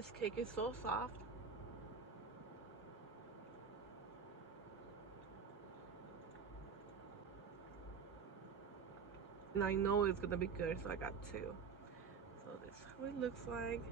This cake is so soft. And I know it's gonna be good, so I got two. So this is how it looks like.